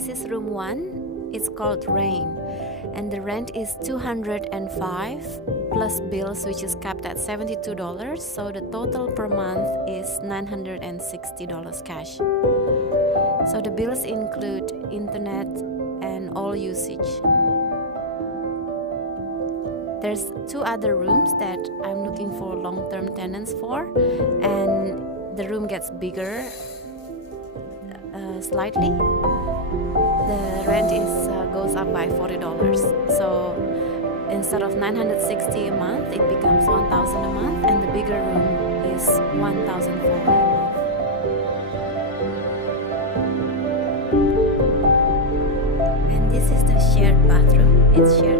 This is room 1. It's called Rain, and the rent is $205 plus bills, which is capped at $72. So the total per month is $960 cash. So the bills include internet and all usage. There's 2 other rooms that I'm looking for long-term tenants for, and the room gets bigger slightly. The rent goes up by $40. So instead of $960 a month, it becomes $1,000 a month, and the bigger room is $1,400 a month. And this is the shared bathroom. It's shared